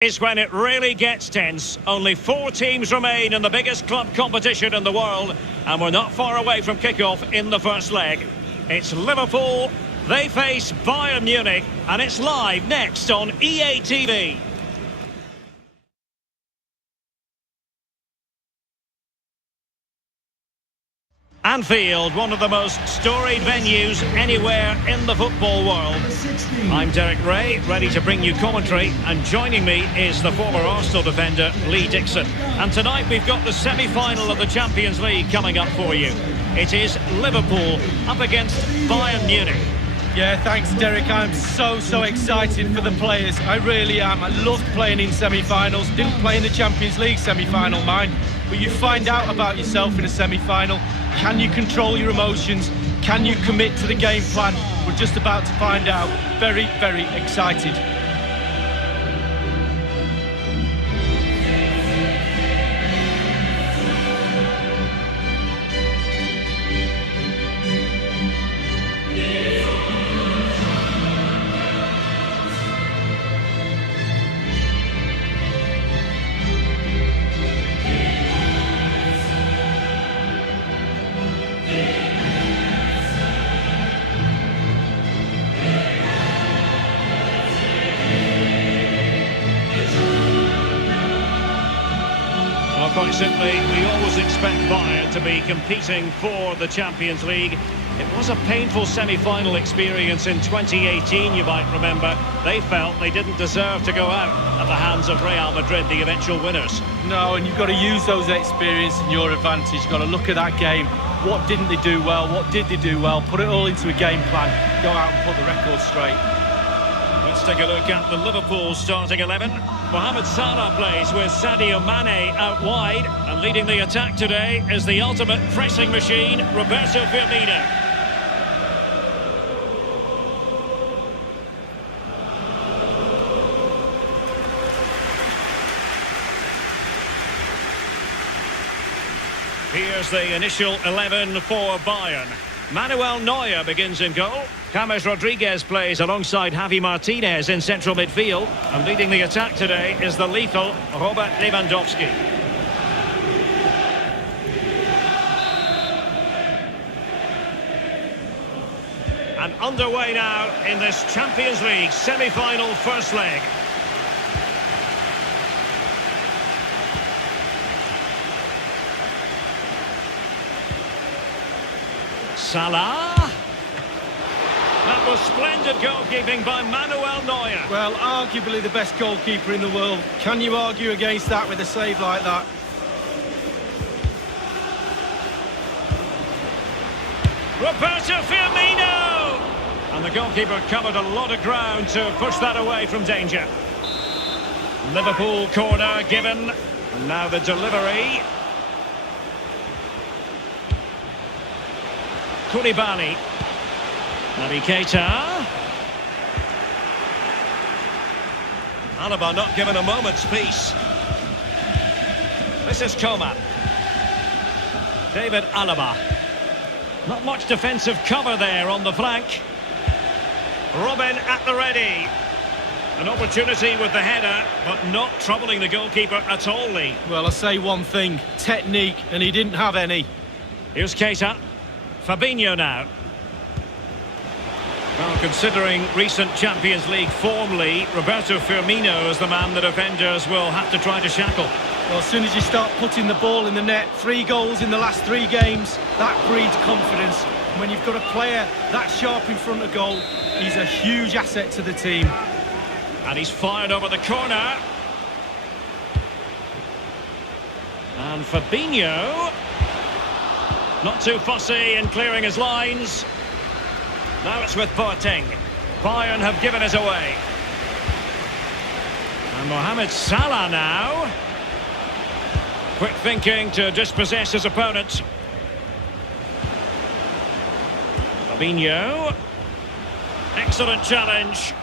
Is when it really gets tense. Only 4 teams remain in the biggest club competition in the world, and we're not far away from kickoff in the first leg. It's Liverpool, they face Bayern Munich, and it's live next on EA TV. Ainfield, one of the most storied venues anywhere in the football world. I'm Derek Ray, ready to bring you commentary, and joining me is the former Arsenal defender, Lee Dixon. And tonight we've got the semi-final of the Champions League coming up for you. It is Liverpool up against Bayern Munich. Yeah, thanks Derek. I'm so excited for the players. I really am. I loved playing in semi-finals. Didn't play in the Champions League semi-final, mind. But you find out about yourself in a semi-final. Can you control your emotions? Can you commit to the game plan? We're just about to find out. Very excited. Quite simply, we always expect Bayern to be competing for the Champions League. It was a painful semi-final experience in 2018, you might remember. They felt they didn't deserve to go out at the hands of Real Madrid, the eventual winners. No, and you've got to use those experiences in your advantage. You've got to look at that game. What didn't they do well? What did they do well? Put it all into a game plan. Go out and put the record straight. Let's take a look at the Liverpool starting 11. Mohamed Salah plays with Sadio Mane out wide, and leading the attack today is the ultimate pressing machine, Roberto Firmino. Here's the initial 11 for Bayern. Manuel Neuer begins in goal. James Rodriguez plays alongside Javi Martinez in central midfield. And leading the attack today is the lethal Robert Lewandowski. And underway now in this Champions League semi-final first leg. Salah. That was splendid goalkeeping by Manuel Neuer. Well, arguably the best goalkeeper in the world. Can you argue against that with a save like that? Roberto Firmino! And the goalkeeper covered a lot of ground to push that away from danger. Liverpool corner given. And now the delivery. Koulibaly. Naby Keita. Alaba not given a moment's peace. This is Coman. David Alaba. Not much defensive cover there on the flank. Robin at the ready. An opportunity with the header, but not troubling the goalkeeper at all, Lee. Well, I say one thing. Technique, and he didn't have any. Here's Keita. Fabinho now. Well, considering recent Champions League form, Lee, Roberto Firmino is the man the defenders will have to try to shackle. Well, as soon as you start putting the ball in the net, 3 goals in the last 3 games, that breeds confidence. And when you've got a player that sharp in front of goal, he's a huge asset to the team. And he's fired over the corner. And Fabinho, not too fussy in clearing his lines. Now it's with Boateng. Bayern have given it away. And Mohamed Salah now. Quick thinking to dispossess his opponent. Fabinho. Excellent challenge.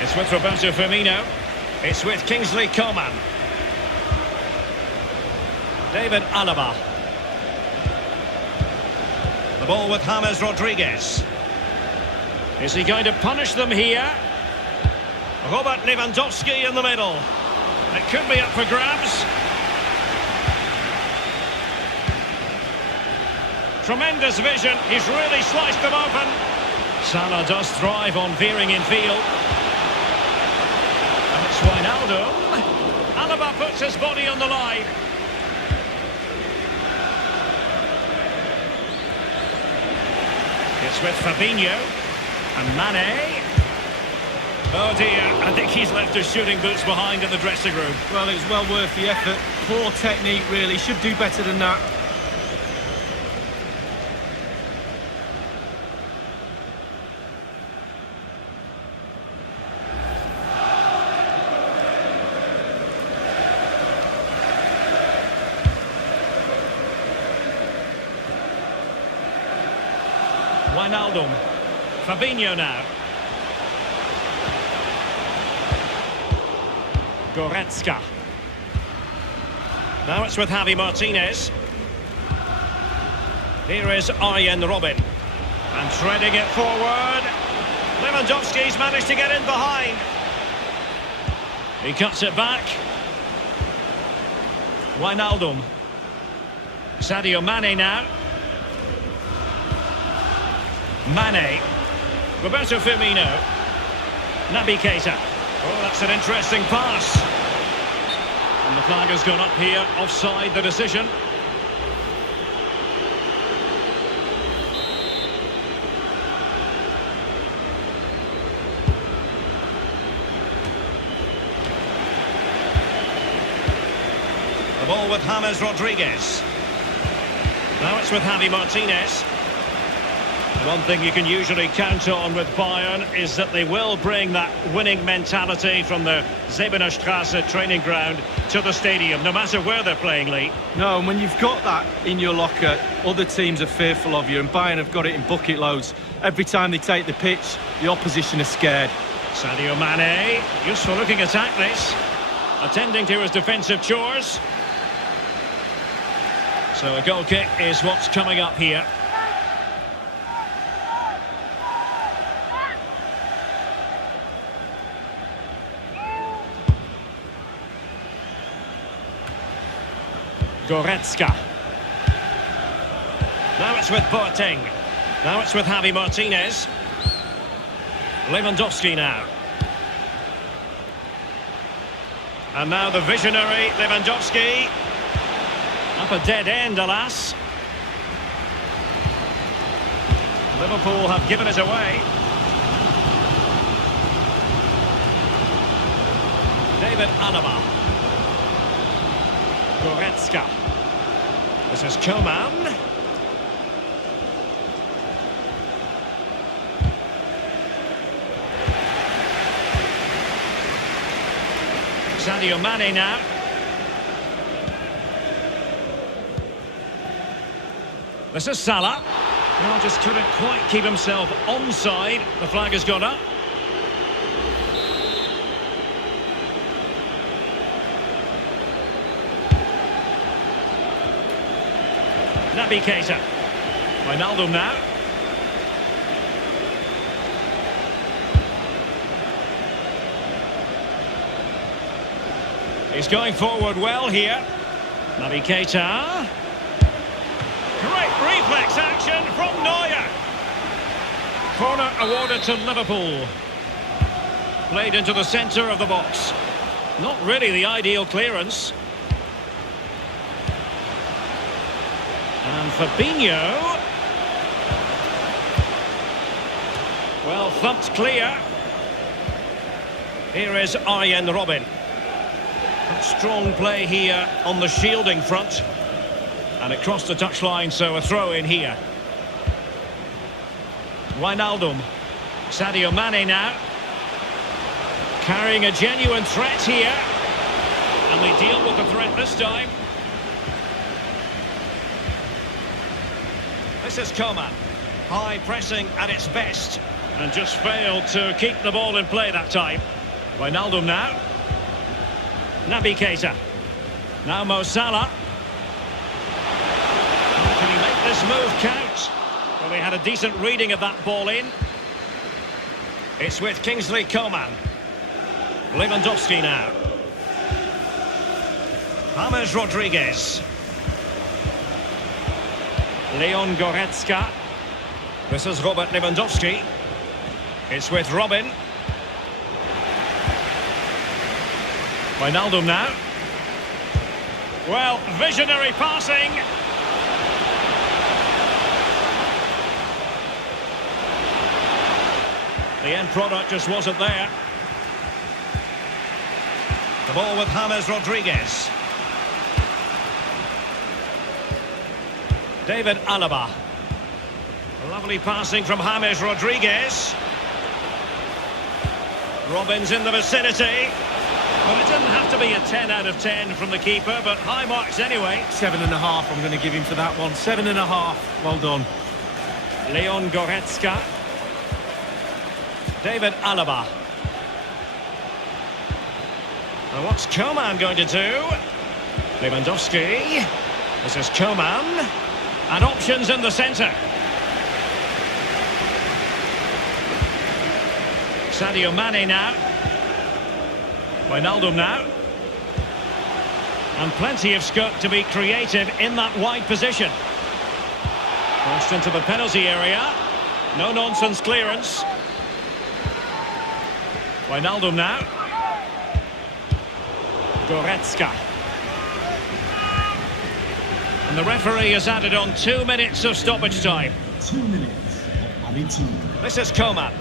It's with Roberto Firmino. It's with Kingsley Coman. David Alaba. The ball with James Rodriguez. Is he going to punish them here? Robert Lewandowski in the middle. It could be up for grabs. Tremendous vision. He's really sliced them open. Salah does thrive on veering in field. And it's Wijnaldum. Alaba puts his body on the line. It's with Fabinho. And Mane. Oh dear, I think he's left his shooting boots behind in the dressing room. Well, it was well worth the effort. Poor technique, really. Should do better than that. Wijnaldum. Fabinho now. Goretzka. Now it's with Javi Martinez. Here is Arjen Robben. And threading it forward. Lewandowski's managed to get in behind. He cuts it back. Wijnaldum. Sadio Mane now. Mane. Roberto Firmino. Naby Keita. Oh, that's an interesting pass. And the flag has gone up here, offside the decision. The ball with James Rodriguez. Now it's with Javi Martinez. One thing you can usually count on with Bayern is that they will bring that winning mentality from the Zebenerstrasse training ground to the stadium, no matter where they're playing, Lee. No, and when you've got that in your locker, other teams are fearful of you, and Bayern have got it in bucket loads. Every time they take the pitch, the opposition are scared. Sadio Mane, useful looking attack this, attending to his defensive chores. So a goal kick is what's coming up here. Goretzka. Now it's with Boateng. Now it's with Javi Martinez. Lewandowski now. And now the visionary Lewandowski. Up a dead end, alas. Liverpool have given it away. David Alaba. Goretzka. This is Coman. Sadio Mane now. This is Salah. Well, just couldn't quite keep himself onside. The flag has gone up. Naby Keita. Wijnaldum now. He's going forward well here. Naby Keita. Great reflex action from Neuer. Corner awarded to Liverpool. Played into the centre of the box. Not really the ideal clearance. And Fabinho. Well, thumped clear. Here is Arjen Robben. Strong play here on the shielding front. And it crossed the touchline, so a throw in here. Wijnaldum. Sadio Mane now. Carrying a genuine threat here. And they deal with the threat this time. This is Coman. High pressing at its best. And just failed to keep the ball in play that time. Wijnaldum now. Naby Keita. Now Mo Salah. Can he make this move count? Well, he had a decent reading of that ball in. It's with Kingsley Coman. Lewandowski now. James Rodriguez. Leon Goretzka. This is Robert Lewandowski. It's with Robin. Wijnaldum now. Well, visionary passing. The end product just wasn't there. The ball with James Rodriguez. David Alaba. Lovely passing from James Rodriguez. Robin's in the vicinity. Well, it didn't have to be a 10 out of 10 from the keeper, but high marks anyway. 7.5 I'm going to give him for that one. 7.5. Well done. Leon Goretzka. David Alaba. And what's Coman going to do? Lewandowski. This is Coman. And options in the centre. Sadio Mane now. Wijnaldum now. And plenty of scope to be creative in that wide position. Crossed into the penalty area. No nonsense clearance. Wijnaldum now. Goretzka. And the referee has added on 2 minutes of stoppage time. 2 minutes of added time. This is Coman.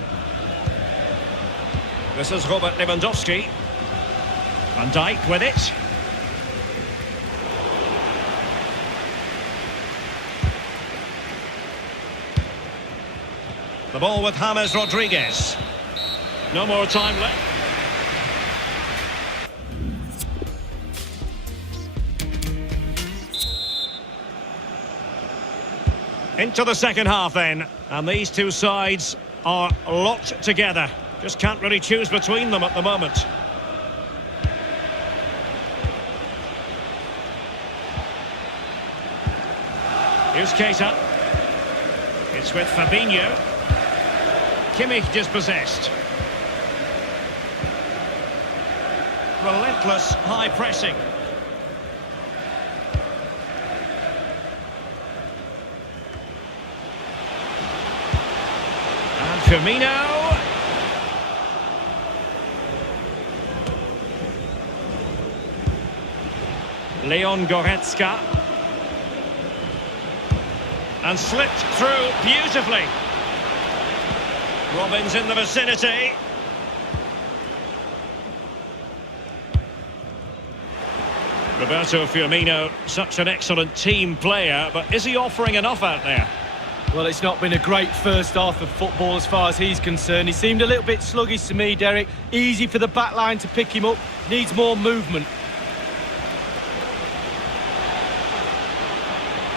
This is Robert Lewandowski. Van Dijk with it. The ball with James Rodriguez. No more time left. Into the second half then, and these two sides are locked together. Just can't really choose between them at the moment. Here's Keita. It's with Fabinho. Kimmich dispossessed. Relentless high pressing. And Firmino. Leon Goretzka. And slipped through beautifully. Robin's in the vicinity. Roberto Firmino, such an excellent team player, but is he offering enough out there? Well, it's not been a great first half of football as far as he's concerned. He seemed a little bit sluggish to me, Derek. Easy for the back line to pick him up. Needs more movement.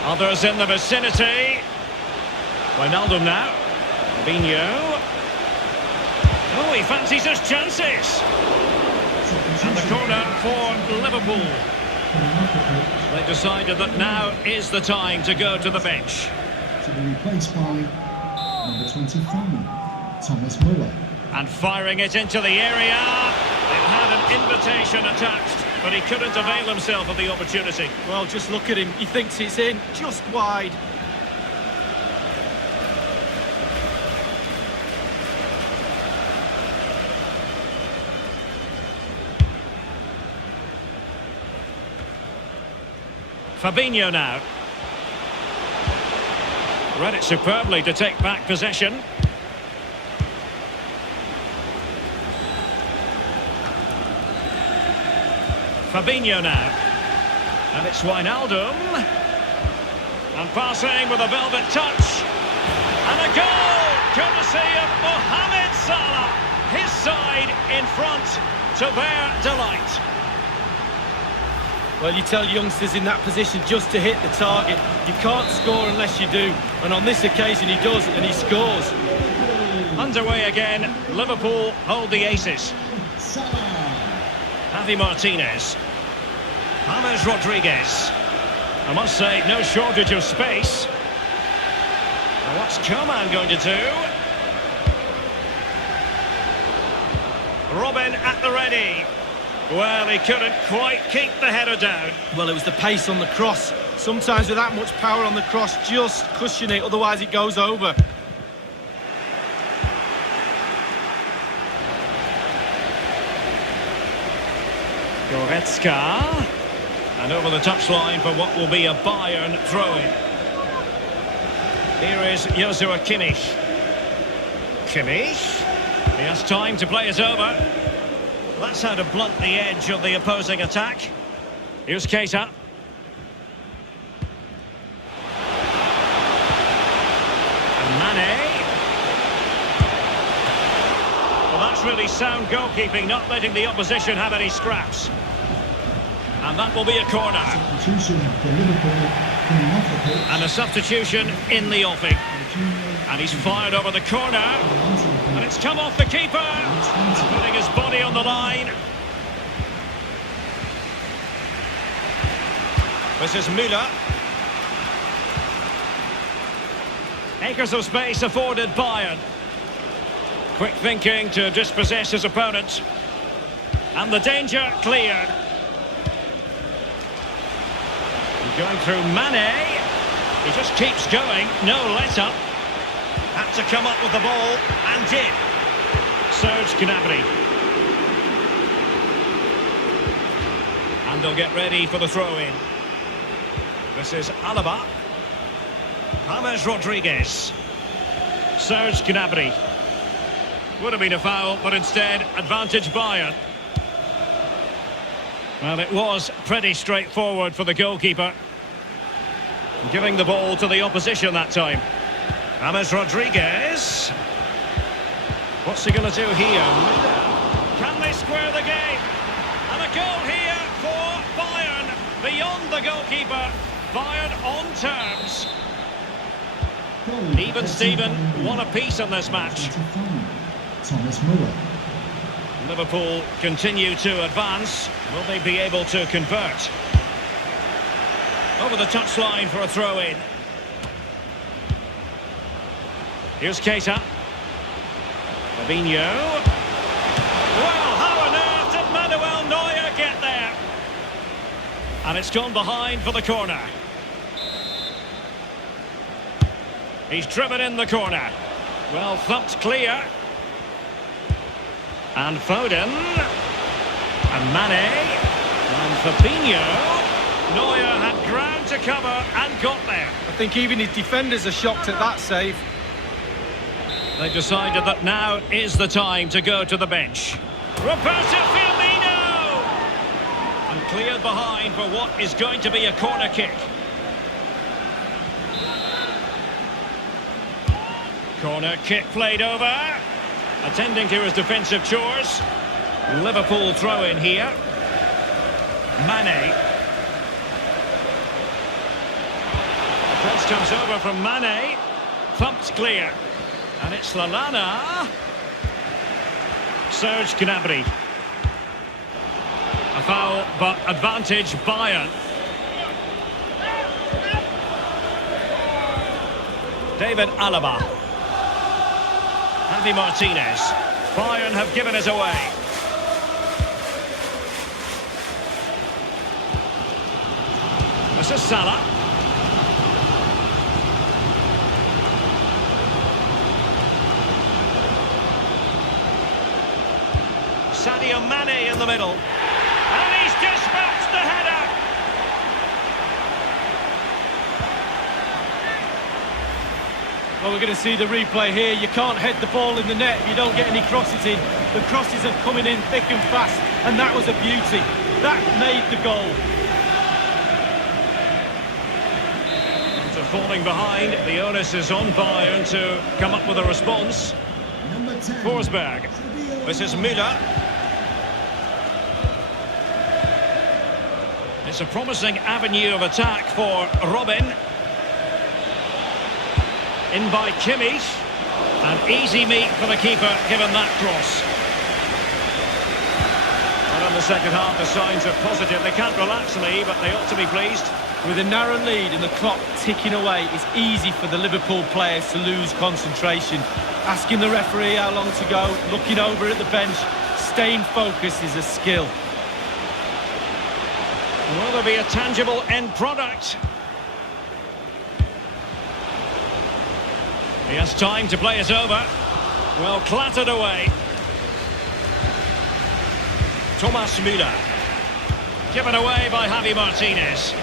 Others in the vicinity. Wijnaldum now. Fabinho. Oh, he fancies his chances. And the corner for Liverpool. They decided that now is the time to go to the bench. To be replaced by number 25, Thomas Muller. And firing it into the area. It had an invitation attached, but he couldn't avail himself of the opportunity. Well, just look at him. He thinks it's in, just wide. Fabinho now. Read it superbly to take back possession. Fabinho now. And it's Wijnaldum. And passing with a velvet touch. And a goal, courtesy of Mohamed Salah. His side in front to their delight. Well, you tell youngsters in that position just to hit the target. You can't score unless you do. And on this occasion he does, and he scores. Underway again. Liverpool hold the aces. Salah. Javi Martinez. James Rodriguez. I must say, no shortage of space. Now what's Coman going to do? Robin at the ready. Well, he couldn't quite keep the header down. Well, it was the pace on the cross. Sometimes with that much power on the cross, just cushion it, otherwise it goes over. Goretzka. And over the touchline for what will be a Bayern throw-in. Here is Joshua Kimmich. Kimmich. He has time to play it over. That's how to blunt the edge of the opposing attack. Here's Keita. And Mane. Well, that's really sound goalkeeping, not letting the opposition have any scraps. And that will be a corner. Substitution for Liverpool coming off the pitch. And a substitution in the offing. And he's fired over the corner. And it's come off the keeper. And putting his body on the line. This is Muller. Acres of space afforded Bayern. Quick thinking to dispossess his opponent. And the danger cleared. Going through Mane. He just keeps going. No let-up. Had to come up with the ball, and did. Serge Gnabry. And they'll get ready for the throw-in. This is Alaba. James Rodriguez. Serge Gnabry. Would have been a foul, but instead, advantage Bayern. Well, it was pretty straightforward for the goalkeeper. Giving the ball to the opposition that time. James Rodriguez. What's he going to do here? Can they square the game? And a goal here for Bayern. Beyond the goalkeeper. Bayern on terms. Even Steven, one apiece in this match. Thomas Muller. Liverpool continue to advance. Will they be able to convert? Over the touchline for a throw-in. Here's Keita. Fabinho. Well, how on earth did Manuel Neuer get there? And it's gone behind for the corner. He's driven in the corner. Well, thumped clear. And Foden. And Mane. And Fabinho. Neuer had ground to cover and got there. I think even his defenders are shocked at that save. They've decided that now is the time to go to the bench. Roberto Firmino! And cleared behind for what is going to be a corner kick. Corner kick played over. Attending to his defensive chores. Liverpool throw in here. Mane. Cross comes over from Mane. Thumped clear. And it's Lallana. Serge Gnabry. A foul, but advantage Bayern. David Alaba. Javi Martinez. Bayern have given it away. This is Salah. Sadio Mane in the middle. And he's dispatched the header. Well, we're going to see the replay here. You can't head the ball in the net if you don't get any crosses in. The crosses are coming in thick and fast, and that was a beauty. That made the goal. After falling behind, the onus is on Bayern to come up with a response. Number 10. Forsberg. This is Muller. It's a promising avenue of attack for Robin. In by Kimmich. And easy meat for the keeper, given that cross. And in the second half, the signs are positive. They can't relax, Lee, but they ought to be pleased. With a narrow lead and the clock ticking away, it's easy for the Liverpool players to lose concentration. Asking the referee how long to go, looking over at the bench, staying focused is a skill. Will there be a tangible end product? He has time to play it over. Well, clattered away. Muller. Given away by Javi Martinez.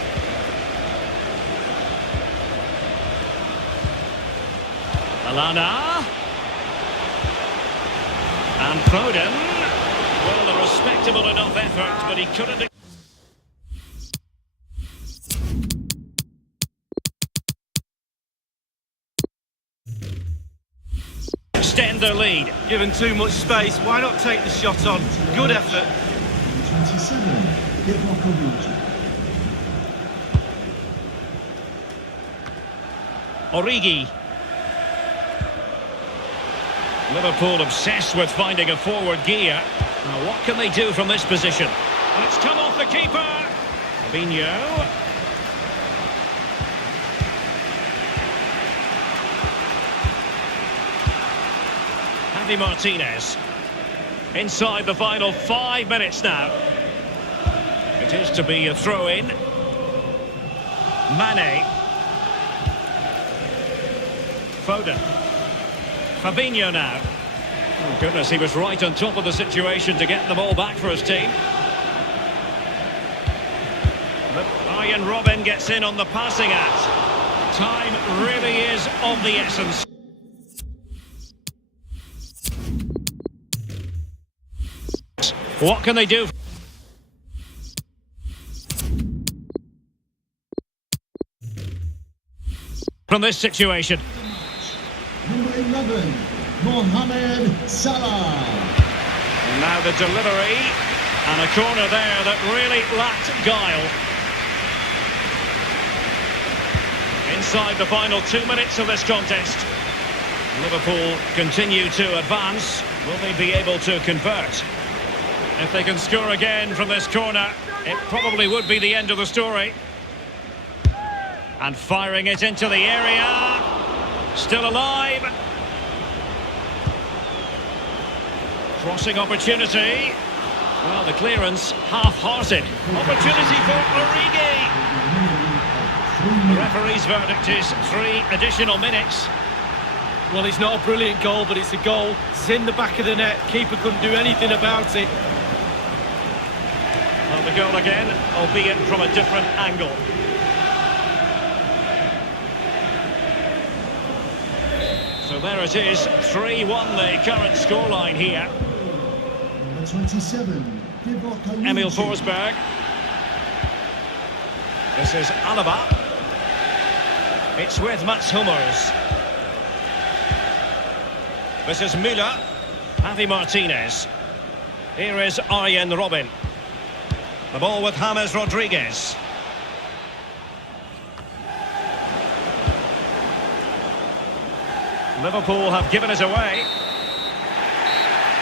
Alana. And Foden. Well, a respectable enough effort, but he couldn't... extend their lead. Given too much space, why not take the shot on? Good effort. 27, Origi. Liverpool obsessed with finding a forward gear. Now what can they do from this position? And it's come off the keeper. Fabinho. Javi Martinez. Inside the final 5 minutes now. It is to be a throw-in. Mane. Foden. Fabinho now. Oh goodness, he was right on top of the situation to get the ball back for his team. But Arjen Robben gets in on the passing act. Time really is of the essence. What can they do from this situation? Number 11, Mohamed Salah. And now the delivery, and a corner there that really lacked guile. Inside the final 2 minutes of this contest. Liverpool continue to advance. Will they be able to convert? If they can score again from this corner, it probably would be the end of the story. And firing it into the area. Still alive. Crossing opportunity. Well, the clearance half-hearted. Opportunity for Origi. The referee's verdict is 3 additional minutes. Well, it's not a brilliant goal, but it's a goal. It's in the back of the net. Keeper couldn't do anything about it. Well, the goal again, albeit from a different angle. So there it is, 3-1 the current scoreline here. Number 27, Emil Forsberg. This is Alaba. It's with Mats Hummels. This is Muller. Javi Martinez. Here is Arjen Robben. The ball with James Rodriguez. Liverpool have given it away.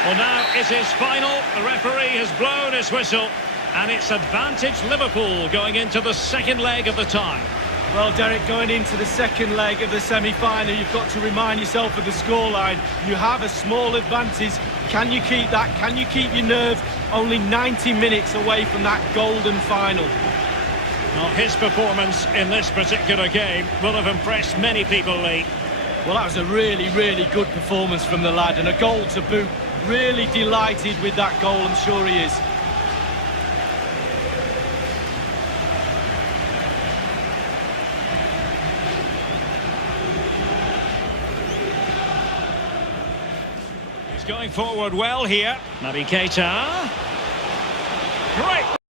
Well, now it is final. The referee has blown his whistle, and it's advantage Liverpool going into the second leg of the tie. Well, Derek, going into the second leg of the semi-final, you've got to remind yourself of the scoreline. You have a small advantage. Can you keep that? Can you keep your nerve? Only 90 minutes away from that golden final. Well, his performance in this particular game will have impressed many people, Lee. Well, that was a really, really good performance from the lad, and a goal to boot. Really delighted with that goal, I'm sure he is. He's going forward well here. Naby Keita. Great!